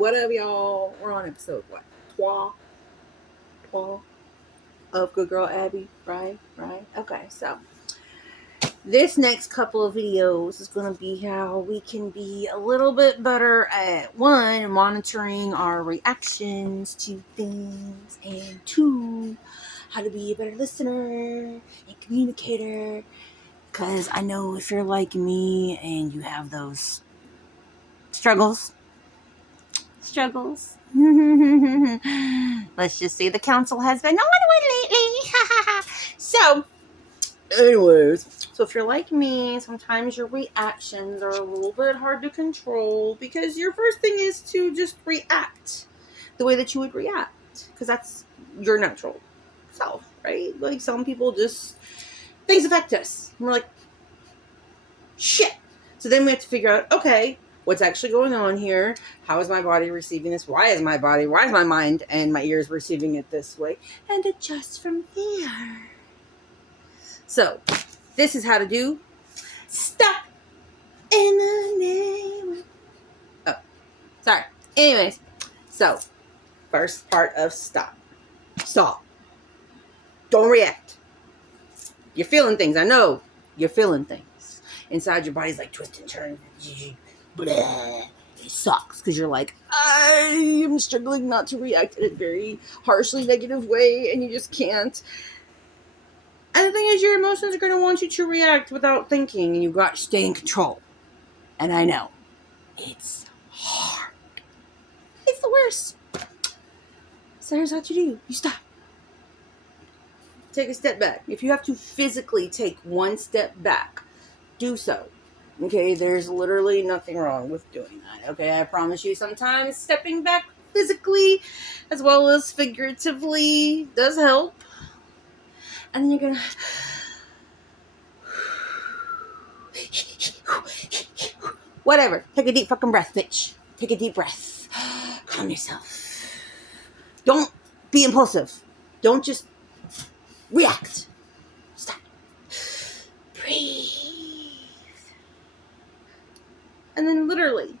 whatever, y'all. We're on episode what? 12 of Good Girl Abby, right? Okay, so this next couple of videos is going to be how we can be a little bit better at, one, monitoring our reactions to things, and two, how to be a better listener and communicator. Because I know if you're like me and you have those struggles, let's just say the council has been on one lately. So, anyways, so if you're like me, sometimes your reactions are a little bit hard to control because your first thing is to just react the way that you would react because that's your natural self, right? Like some people just, things affect us. And we're like, shit. So then we have to figure out, okay, what's actually going on here? How is my body receiving this? Why is my mind and my ears receiving it this way? And adjust from there. So, this is how to do stop in the name. Oh, sorry. Anyways, so first part of stop. Stop. Don't react. You're feeling things. I know you're feeling things. Inside your body's like twisting, turning. Blah. It sucks because you're like, I am struggling not to react in a very harshly negative way, and you just can't. And the thing is, your emotions are going to want you to react without thinking, and you've got to stay in control. And I know, it's hard. It's the worst. So here's what you do. You stop. Take a step back. If you have to physically take one step back, do so. Okay, there's literally nothing wrong with doing that. Okay, I promise you, sometimes stepping back physically as well as figuratively does help. And then you're gonna whatever. Take a deep fucking breath, bitch. Take a deep breath. Calm yourself. Don't be impulsive. Don't just react. Stop. Breathe. And then literally,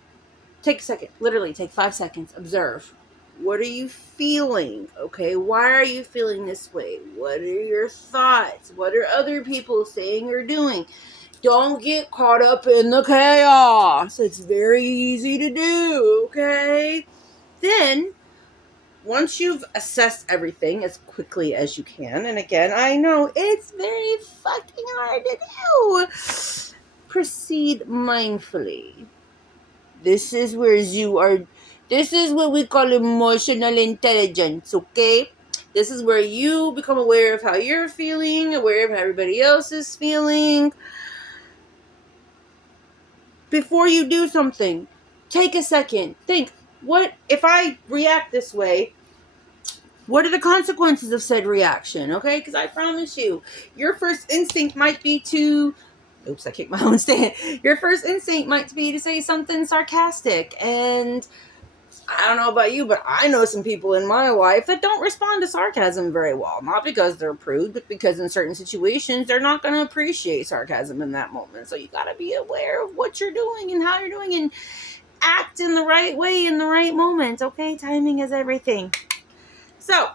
take a second. Literally, take 5 seconds. Observe. What are you feeling? Okay, why are you feeling this way? What are your thoughts? What are other people saying or doing? Don't get caught up in the chaos. It's very easy to do, okay? Then, once you've assessed everything as quickly as you can, and again, I know it's very fucking hard to do, proceed mindfully. This is where this is what we call emotional intelligence, okay? This is where you become aware of how you're feeling, aware of how everybody else is feeling. Before you do something, take a second. Think, what if I react this way? What are the consequences of said reaction? Okay, because I promise you, your first instinct might be to... Oops, I kicked my own stand. Your first instinct might be to say something sarcastic. And I don't know about you, but I know some people in my life that don't respond to sarcasm very well. Not because they're prude, but because in certain situations, they're not going to appreciate sarcasm in that moment. So you got to be aware of what you're doing and how you're doing and act in the right way in the right moment. Okay, timing is everything. So,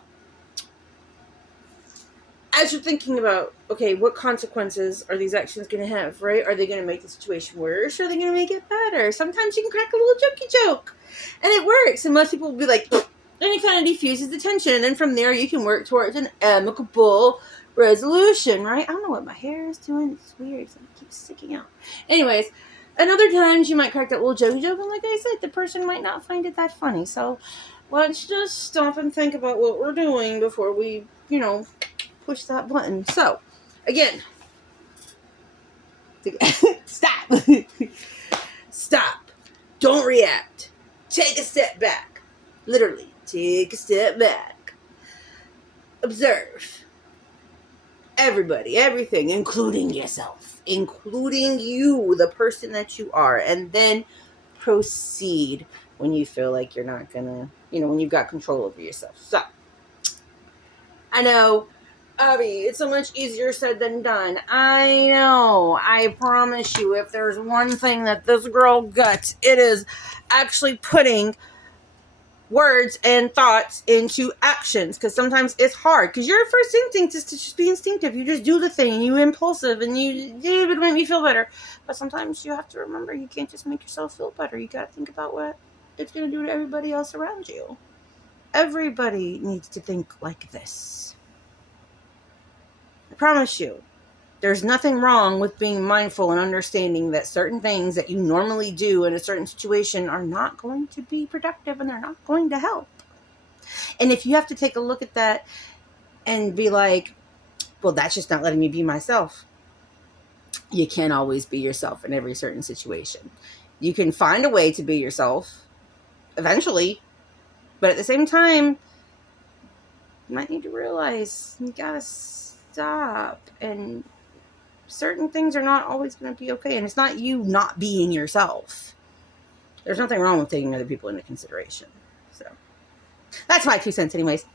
as you're thinking about, okay, what consequences are these actions going to have, right? Are they going to make the situation worse, or are they going to make it better? Sometimes you can crack a little jokey joke, and it works, and most people will be like, and it kind of diffuses the tension, and then from there you can work towards an amicable resolution, right? I don't know what my hair is doing. It's weird. It keeps sticking out. Anyways, and other times you might crack that little jokey joke, and like I said, the person might not find it that funny. So let's just stop and think about what we're doing before we, push that button. So, again, stop. Stop. Don't react. Take a step back. Literally, take a step back. Observe. Everybody, everything, including yourself, including you, the person that you are, and then proceed when you feel like you're not gonna, when you've got control over yourself. So, I know, Abby, it's so much easier said than done. I know. I promise you, if there's one thing that this girl gets, it is actually putting words and thoughts into actions, because sometimes it's hard, because your first instinct is to just be instinctive. You just do the thing, you impulsive, and it would make me feel better. But sometimes you have to remember, you can't just make yourself feel better. You got to think about what it's going to do to everybody else around you. Everybody needs to think like this. I promise you, there's nothing wrong with being mindful and understanding that certain things that you normally do in a certain situation are not going to be productive and they're not going to help. And if you have to take a look at that and be like, well, that's just not letting me be myself. You can't always be yourself in every certain situation. You can find a way to be yourself eventually, but at the same time, you might need to realize you gotta stop, and certain things are not always going to be okay. And it's not you not being yourself. There's nothing wrong with taking other people into consideration. So that's my 2 cents anyways.